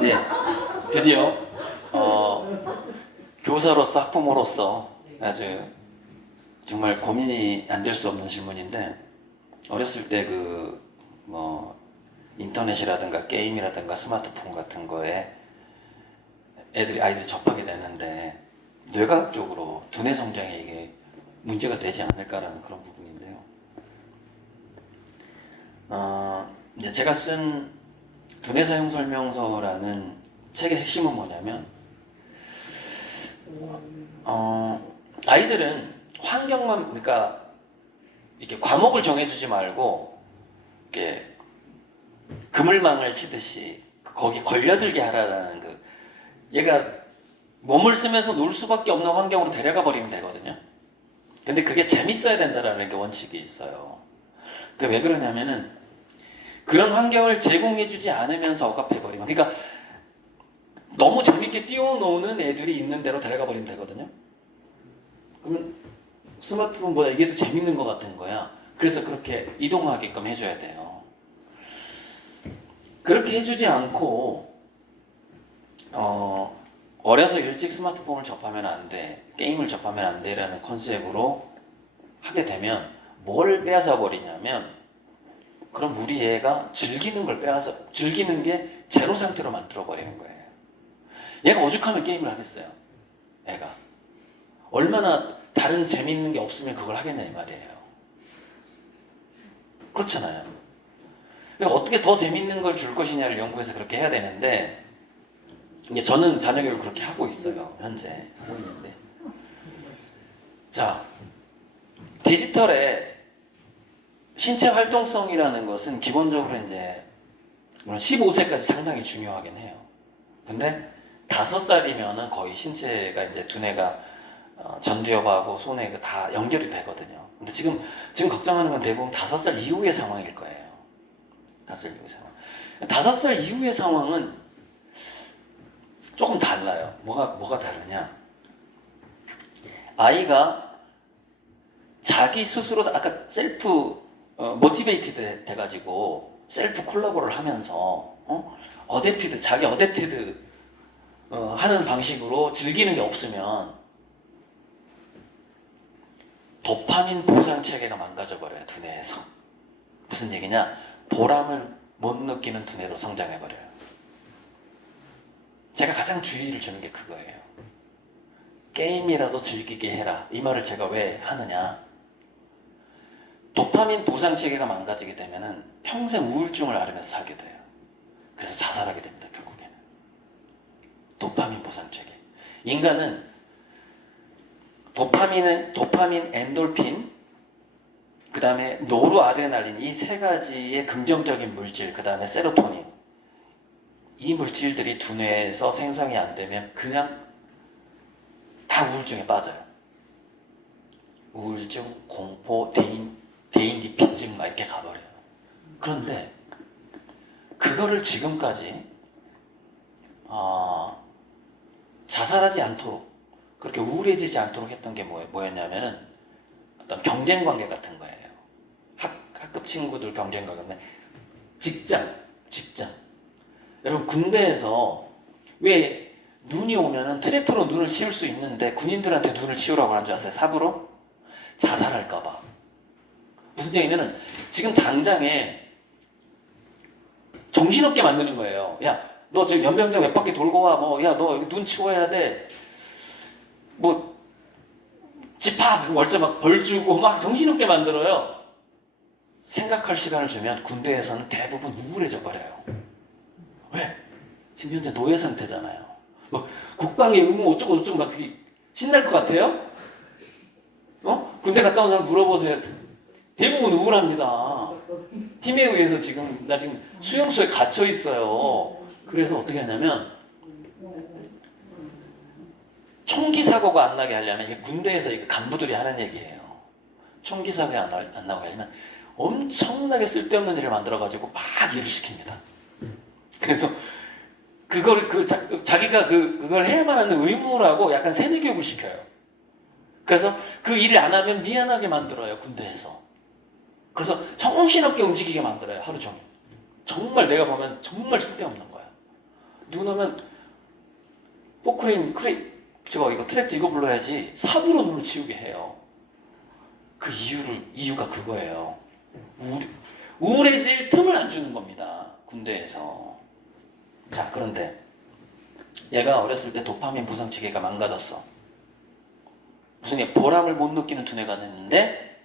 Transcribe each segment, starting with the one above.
네, 드디어 교사로서 학부모로서 아주 정말 고민이 안 될 수 없는 질문인데, 어렸을 때 인터넷이라든가 게임이라든가 스마트폰 같은 거에 아이들이 접하게 되는데 뇌과학적으로 두뇌 성장에 이게 문제가 되지 않을까라는 그런 부분인데요. 이제 제가 쓴 두뇌 사용 설명서라는 책의 핵심은 뭐냐면, 아이들은 환경만, 그러니까 이렇게 과목을 정해주지 말고 이렇게 그물망을 치듯이 거기 걸려들게 하라는 얘가 몸을 쓰면서 놀 수밖에 없는 환경으로 데려가 버리면 되거든요. 근데 그게 재밌어야 된다라는 게 원칙이 있어요. 그게 왜 그러냐면은 그런 환경을 제공해주지 않으면서 억압해버리면, 그러니까 너무 재밌게 뛰어노는 애들이 있는 대로 데려가 버리면 되거든요. 그러면 스마트폰보다 이게 더 재밌는 것 같은 거야. 그래서 그렇게 이동하게끔 해줘야 돼요. 그렇게 해주지 않고 어려서 일찍 스마트폰을 접하면 안 돼, 게임을 접하면 안 돼라는 컨셉으로 하게 되면 뭘 빼앗아 버리냐면, 그럼 우리 애가 즐기는 게 제로 상태로 만들어 버리는 거예요. 얘가 오죽하면 게임을 하겠어요. 애가 얼마나 다른 재밌는 게 없으면 그걸 하겠냐 이 말이에요. 그렇잖아요. 그러니까 어떻게 더 재밌는 걸 줄 것이냐를 연구해서 그렇게 해야 되는데, 저는 자녀 교육을 그렇게 하고 있어요. 현재 하고 있는데, 자, 디지털의 신체 활동성이라는 것은 기본적으로 이제 15세까지 상당히 중요하긴 해요. 근데 5살이면은 거의 신체가 이제 두뇌가 전두엽하고 손에 다 연결이 되거든요. 근데 지금 걱정하는 건 대부분 5살 이후의 상황일 거예요. 5살 이후의 상황. 5살 이후의 상황은 조금 달라요. 뭐가 다르냐? 아이가 자기 스스로 아까 셀프 모티베이티드 돼가지고 셀프 콜라보를 하면서 자기 어댑티드 하는 방식으로 즐기는 게 없으면 도파민 보상 체계가 망가져 버려요. 두뇌에서. 무슨 얘기냐? 보람을 못 느끼는 두뇌로 성장해 버려요. 제가 가장 주의를 주는 게 그거예요. 게임이라도 즐기게 해라. 이 말을 제가 왜 하느냐? 도파민 보상 체계가 망가지게 되면은 평생 우울증을 앓으면서 살게 돼요. 그래서 자살하게 됩니다. 결국에는. 도파민 보상 체계. 인간은 도파민, 엔돌핀, 그 다음에 노르아드레날린, 이 3가지의 긍정적인 물질, 그 다음에 세로토닌, 이 물질들이 두뇌에서 생성이 안 되면 그냥 다 우울증에 빠져요. 우울증, 공포, 대인기피증 막 이렇게 가버려요. 그런데 그거를 지금까지 자살하지 않도록, 그렇게 우울해지지 않도록 했던 게 뭐였냐면은 어떤 경쟁 관계 같은 거예요. 학급 친구들 경쟁 관계인데, 직장. 여러분, 군대에서 왜 눈이 오면은 트랙터로 눈을 치울 수 있는데 군인들한테 눈을 치우라고 하는 줄 아세요? 삽으로? 자살할까봐. 무슨 얘기냐면은 지금 당장에 정신없게 만드는 거예요. 야, 너 지금 연병장 몇 바퀴 돌고 와. 야, 너 여기 눈 치워야 돼. 집합 월자 막 벌 주고 막 정신없게 만들어요. 생각할 시간을 주면 군대에서는 대부분 우울해져 버려요. 왜? 지금 현재 노예 상태잖아요. 국방의 의무 어쩌고 막 그게 신날 것 같아요? 군대 갔다 온 사람 물어보세요. 대부분 우울합니다. 힘에 의해서 나 지금 수용소에 갇혀 있어요. 그래서 어떻게 하냐면, 총기 사고가 안 나게 하려면, 이게 군대에서 이게 간부들이 하는 얘기예요. 총기 사고가 안 나게 하려면 엄청나게 쓸데없는 일을 만들어가지고 막 일을 시킵니다. 그래서 자기가 그걸 해야만 하는 의무라고 약간 세뇌 교육을 시켜요. 그래서 그 일을 안 하면 미안하게 만들어요, 군대에서. 그래서 정신없게 움직이게 만들어요, 하루 종일. 정말 내가 보면 정말 쓸데없는 거야. 누구 나면 포크레인 제가 이거 트랙트 이거 불러야지 삽으로 눈을 치우게 해요. 그 이유가 그거예요. 우울해질 틈을 안 주는 겁니다. 군대에서. 자, 그런데 얘가 어렸을 때 도파민 보상 체계가 망가졌어. 무슨 보람을 못 느끼는 두뇌가 됐는데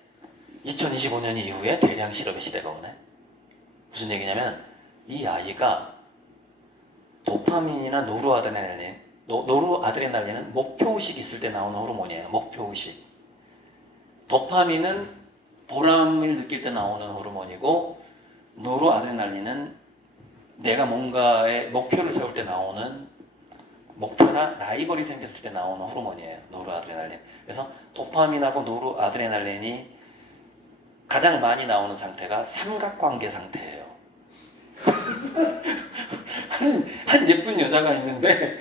2025년 이후에 대량 실업의 시대가 오네. 무슨 얘기냐면 이 아이가 도파민이나 노르아드레날린은 목표의식 있을 때 나오는 호르몬이에요. 목표의식. 도파민은 보람을 느낄 때 나오는 호르몬이고 노르아드레날린은 내가 뭔가의 목표를 세울 때 나오는 목표나 라이벌이 생겼을 때 나오는 호르몬이에요. 노르아드레날린. 그래서 도파민하고 노르아드레날린이 가장 많이 나오는 상태가 삼각관계 상태예요. 한 예쁜 여자가 있는데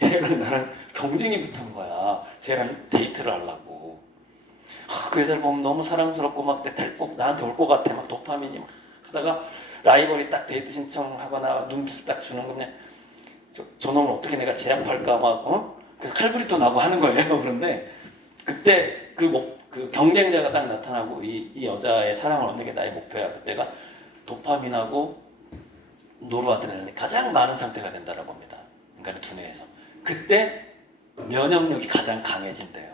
얘랑 나랑 경쟁이 붙은 거야. 쟤랑 데이트를 하려고. 그 여자를 보면 너무 사랑스럽고 막 나한테 올 것 같아. 막 도파민이 막 하다가 라이벌이 딱 데이트 신청하거나 눈빛을 딱 주는 거 그냥 저놈을 어떻게 내가 제압할까 막 그래서 칼부리도 나고 하는 거예요. 그런데 그때 그 경쟁자가 딱 나타나고 이 여자의 사랑을 얻는 게 나의 목표야. 그때가 도파민하고 노르아드레날린이 가장 많은 상태가 된다는 겁니다. 인간의 두뇌에서. 그때 면역력이 가장 강해진대요.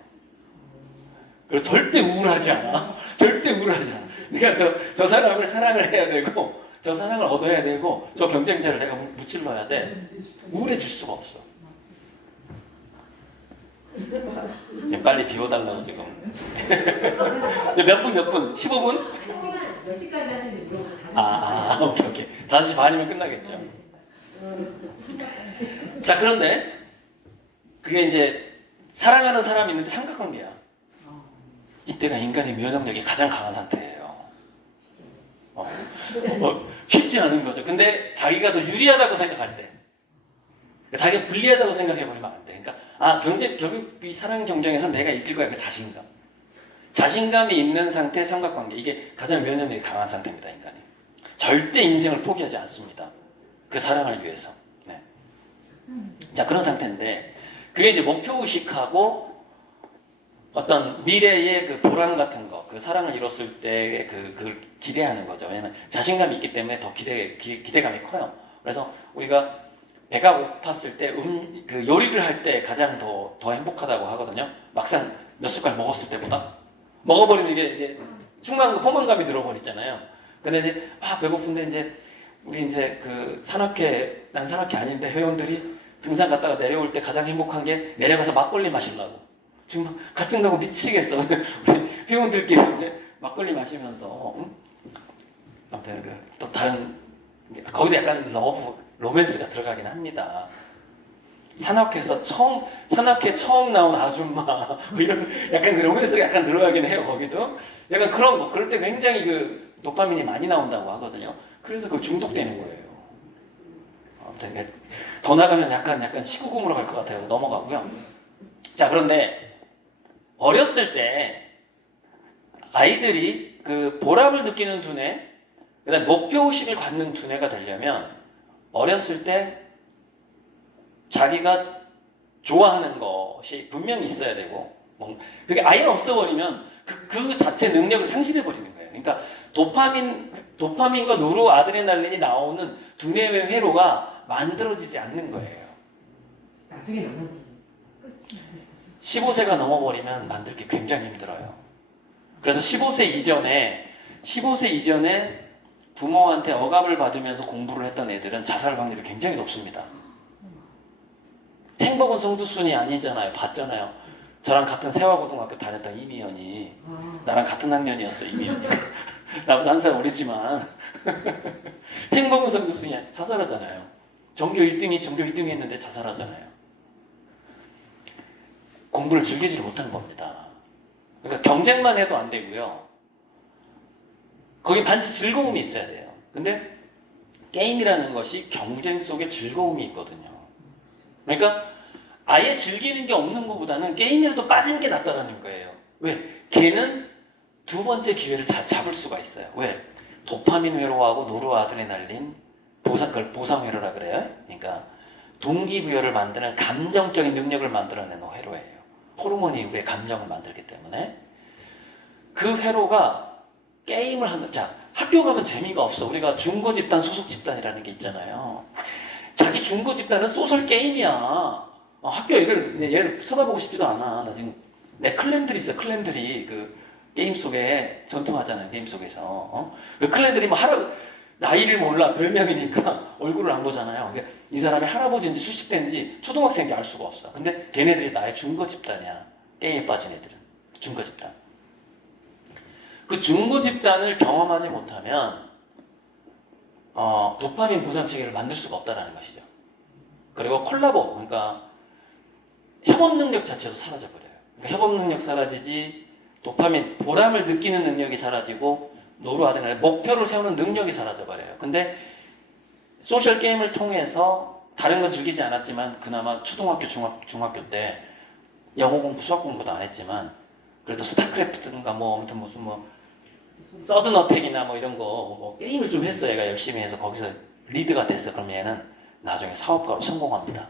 그리고 절대 우울하지 않아. 절대 우울하지 않아. 그러니까 저 사람을 사랑을 해야 되고 저 사랑을 얻어야 되고 저 경쟁자를 내가 무찔러야 돼. 우울해질 수가 없어. 지금 빨리 비워달라고 지금. 몇 분? 15분? 몇 시까지 하시는지 물어보세요. 오케이. 5시 반이면 끝나겠죠. 자, 그런데 그게 이제 사랑하는 사람이 있는데 삼각관계야. 이때가 인간의 면역력이 가장 강한 상태예요. 쉽지 않은 거죠. 근데 자기가 더 유리하다고 생각할 때, 자기가 불리하다고 생각해버리면 안 돼. 그러니까 결국 이 사랑 경쟁에서 내가 이길 거야. 그 자신감이 있는 상태 삼각관계, 이게 가장 면역력이 강한 상태입니다. 인간이 절대 인생을 포기하지 않습니다. 그 사랑을 위해서. 네. 자, 그런 상태인데 그게 이제 목표의식하고 어떤 미래의 그 보람 같은 거, 그 사랑을 이뤘을 때 그 기대하는 거죠. 왜냐면 자신감이 있기 때문에 더 기대감이 커요. 그래서 우리가 배가 고팠을 때 그 요리를 할 때 가장 더 행복하다고 하거든요. 막상 몇 숟갈 먹었을 때보다 먹어버리면 이게 충만감, 포만감이 들어버리잖아요. 근데 이제 배고픈데 이제 우리 이제 난 산악회 아닌데 회원들이 등산 갔다가 내려올 때 가장 행복한 게 내려가서 막걸리 마시려고. 지금 가증나고 미치겠어. 우리 회원들끼리 이제 막걸리 마시면서 아무튼 또 다른 거기도 약간 로맨스가 들어가긴 합니다. 산악회 처음 나온 아줌마 이런 약간 그 로맨스가 약간 들어가긴 해요. 거기도 약간 그런 거. 그럴 때 굉장히 도파민이 많이 나온다고 하거든요. 그래서 중독되는 거예요. 아무튼 더 나가면 약간 시구금으로 갈 것 같아요. 넘어가고요. 자, 그런데 어렸을 때 아이들이 보람을 느끼는 두뇌, 그다음 목표의식을 갖는 두뇌가 되려면 어렸을 때 자기가 좋아하는 것이 분명히 있어야 되고, 그게 아예 없어버리면 그 자체 능력을 상실해버리는 거예요. 그러니까 도파민과 노르아드레날린이 나오는 두뇌의 회로가 만들어지지 않는 거예요. 나중에 만나보죠. 15세가 넘어버리면 만들기 굉장히 힘들어요. 그래서 15세 이전에 부모한테 억압을 받으면서 공부를 했던 애들은 자살 확률이 굉장히 높습니다. 행복은 성두순이 아니잖아요. 봤잖아요. 저랑 같은 세화고등학교 다녔던 이미연이 나랑 같은 학년이었어. 이미연이 나보다 한 살 어리지만 행복은 성두순이 자살하잖아요. 전교 1등이 했는데 자살하잖아요. 공부를 즐기지 못한 겁니다. 그러니까 경쟁만 해도 안 되고요. 거기 반드시 즐거움이 있어야 돼요. 근데 게임이라는 것이 경쟁 속에 즐거움이 있거든요. 그러니까 아예 즐기는 게 없는 것보다는 게임이라도 빠지는 게 낫다라는 거예요. 왜? 걔는 두 번째 기회를 잡을 수가 있어요. 왜? 도파민 회로하고 노르아드레날린 그걸 보상 회로라 그래요. 그러니까 동기부여를 만드는 감정적인 능력을 만들어내는 회로예요. 호르몬이 우리의 감정을 만들기 때문에 그 회로가 게임을 하는 자 학교 가면 재미가 없어. 우리가 중고 집단 소속 집단이라는 게 있잖아요. 자기 중고 집단은 소설 게임이야. 학교 얘를 쳐다보고 싶지도 않아. 나 지금 내 클랜들이 있어. 클랜들이 그 게임 속에 전투하잖아요. 게임 속에서 그 클랜들이 뭐 나이를 몰라. 별명이니까 얼굴을 안 보잖아요. 그러니까 이 사람이 할아버지인지 70대인지 초등학생인지 알 수가 없어. 근데 걔네들이 나의 중고 집단이야. 게임에 빠진 애들은 중고 집단. 그 중고 집단을 경험하지 못하면 도파민 보상 체계를 만들 수가 없다는 것이죠. 그리고 콜라보, 그러니까 협업 능력 자체도 사라져버려요. 그러니까 협업 능력 사라지지, 도파민, 보람을 느끼는 능력이 사라지고, 노르아드레날린, 목표를 세우는 능력이 사라져버려요. 근데 소셜 게임을 통해서 다른 건 즐기지 않았지만 그나마 초등학교, 중학교 때 영어 공부, 수학 공부도 안 했지만 그래도 스타크래프트인가 뭐 아무튼 무슨 서든 어택이나 뭐 이런 거 게임을 좀 했어. 얘가 열심히 해서 거기서 리드가 됐어. 그럼 얘는 나중에 사업가로 성공합니다.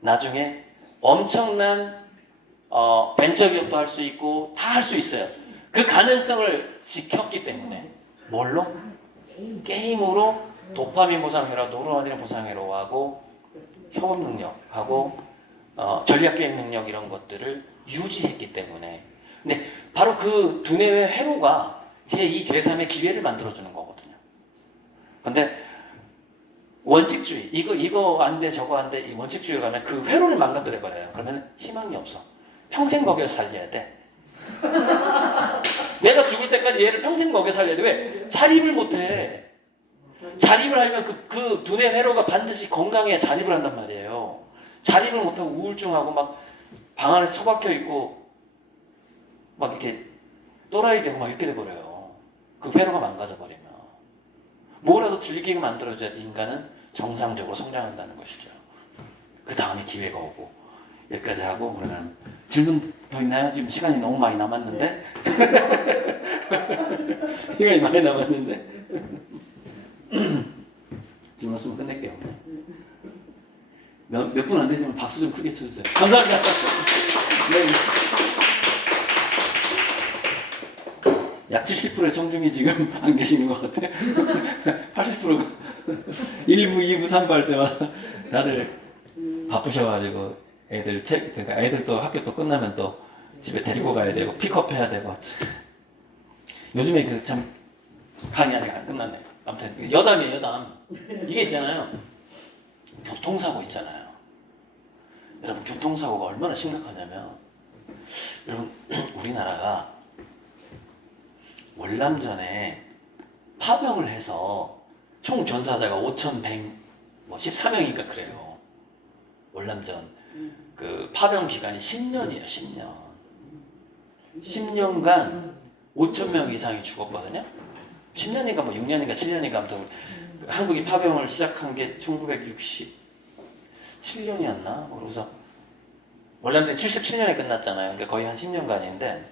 나중에 엄청난 벤처기업도 할 수 있고 다 할 수 있어요. 그 가능성을 지켰기 때문에 뭘로? 게임으로 도파민 보상회로, 노르아드레날린 보상회로하고 협업 능력하고 전략 게임 능력 이런 것들을 유지했기 때문에. 근데 바로 그 두뇌의 회로가 제2, 제3의 기회를 만들어주는 거거든요. 근데 원칙주의, 이거 안 돼, 저거 안 돼, 이 원칙주의로 가면 그 회로를 망가뜨려버려요. 그러면 희망이 없어. 평생 먹여 살려야 돼. 내가 죽을 때까지 얘를 평생 먹여 살려야 돼. 왜? 자립을 못해. 자립을 하려면 그 두뇌 회로가 반드시 건강해야 자립을 한단 말이에요. 자립을 못하고 우울증하고 막 방 안에 처박혀 있고 막 이렇게 또라이 되고 막 이렇게 돼버려요. 그 회로가 망가져버리면. 뭐라도 즐기게 만들어줘야지 인간은 정상적으로 성장한다는 것이죠. 그 다음에 기회가 오고. 여기까지 하고 그러면 질문 더 있나요? 지금 시간이 너무 많이 남았는데. 시간이 많이 남았는데. 질문 없으면 끝낼게요. 몇 분 안 되시면 박수 좀 크게 쳐주세요. 감사합니다. 네. 약 70%의 청중이 지금 안 계시는 것 같아요. 80%가 1부, 2부, 3부 할 때마다 다들 바쁘셔가지고 그러니까 애들 또 학교 또 끝나면 또 집에 데리고 가야 되고 픽업해야 되고. 요즘에 그 참 강의 아직 안 끝났네. 아무튼 여담이에요, 여담. 이게 있잖아요. 교통사고 있잖아요. 여러분 교통사고가 얼마나 심각하냐면 여러분 우리나라가 월남전에 파병을 해서 총 전사자가 5,114명인가 그래요. 월남전 그 파병 기간이 10년이에요. 10년. 10년간 5,000명 이상이 죽었거든요. 10년인가 뭐 6년인가 7년인가 아무튼 한국이 파병을 시작한 게 1967년이었나? 그러고서 월남전이 77년에 끝났잖아요. 그러니까 거의 한 10년간인데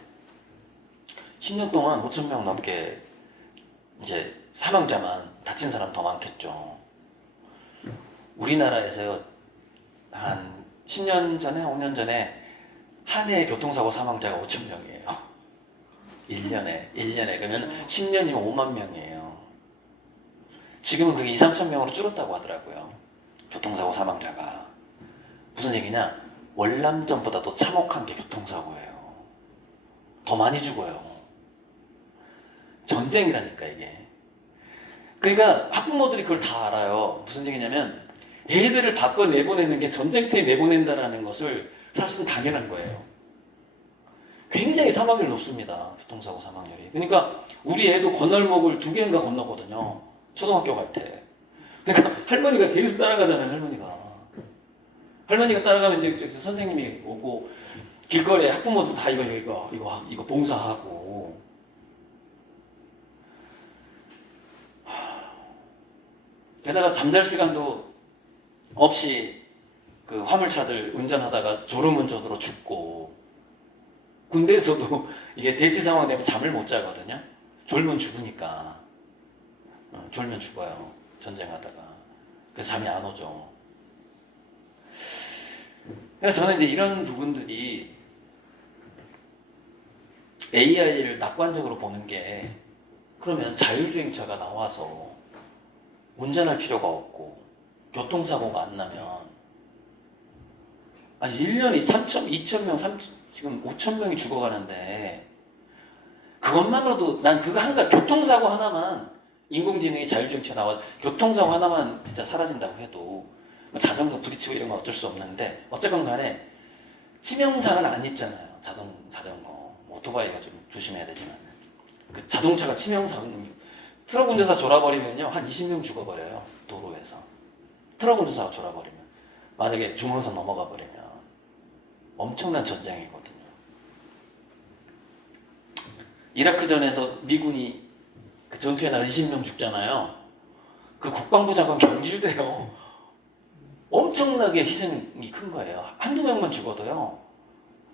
10년 동안 5,000명 넘게 이제 사망자만 다친 사람 더 많겠죠. 우리나라에서 한 10년 전에, 5년 전에 한 해 교통사고 사망자가 5,000명이에요. 1년에. 그러면 10년이면 5만 명이에요. 지금은 그게 2, 3천 명으로 줄었다고 하더라고요. 교통사고 사망자가. 무슨 얘기냐? 월남전보다도 참혹한 게 교통사고예요. 더 많이 죽어요. 전쟁이라니까 이게. 그러니까 학부모들이 그걸 다 알아요. 무슨 얘기냐면 애들을 밖으로 내보내는 게 전쟁터에 내보낸다는 것을 사실은 당연한 거예요. 굉장히 사망률이 높습니다. 교통사고 사망률이. 그러니까 우리 애도 건널목을 2개인가 건너거든요. 초등학교 갈 때. 그러니까 할머니가 계속 따라가잖아요. 할머니가 따라가면 이제 선생님이 오고 길거리에 학부모도 다 이거 봉사하고. 게다가 잠잘 시간도 없이 그 화물차들 운전하다가 졸음운전으로 죽고. 군대에서도 이게 대치 상황 되면 잠을 못 자거든요. 졸면 죽으니까. 졸면 죽어요. 전쟁하다가. 그래서 잠이 안 오죠. 그래서 저는 이제 이런 부분들이 AI를 낙관적으로 보는 게, 그러면 자율주행차가 나와서 운전할 필요가 없고 교통사고가 안 나면, 아니 1년에 2,000명, 지금 5,000명이 죽어가는데, 그것만으로도 난 그거 교통사고 하나만, 인공지능이 자율주행차 나와 교통사고 하나만 진짜 사라진다고 해도 자전거 부딪히고 이런 건 어쩔 수 없는데, 어쨌건 간에 치명상은 안 입잖아요. 자전거, 오토바이가 좀 조심해야 되지만, 그 자동차가 치명상, 트럭 운전사 졸아버리면요 한 20명 죽어버려요. 도로에서 트럭 운전사가 졸아버리면, 만약에 중앙선 넘어가 버리면 엄청난 전쟁이거든요. 이라크전에서 미군이 그 전투에 나가 20명 죽잖아요. 그 국방부 장관 경질돼요. 엄청나게 희생이 큰 거예요. 한두 명만 죽어도요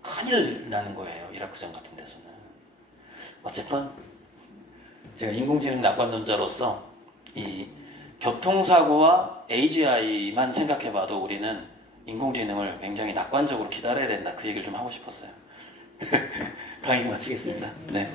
큰일 나는 거예요. 이라크전 같은 데서는. 어쨌건 제가 인공지능 낙관론자로서 이 교통사고와 AGI만 생각해봐도 우리는 인공지능을 굉장히 낙관적으로 기다려야 된다, 그 얘기를 좀 하고 싶었어요. 강의 마치겠습니다. 네.